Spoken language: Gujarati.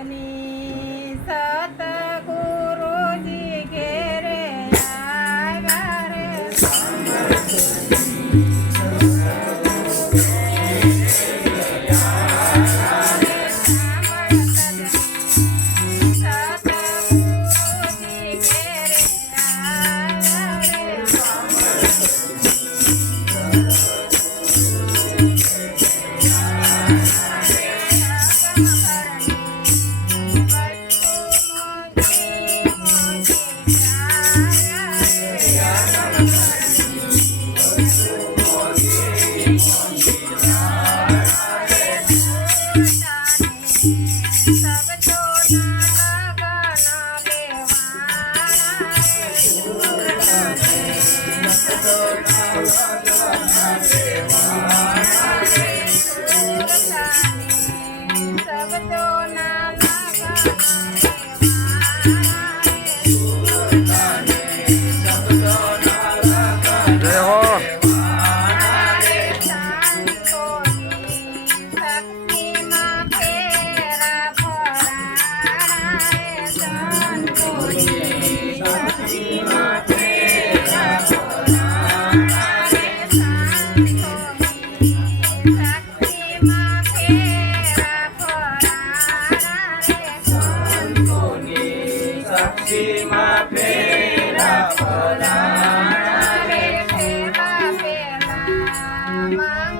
સદની સતગુરુજી ઘેરે આવ્યા રે. มั้ง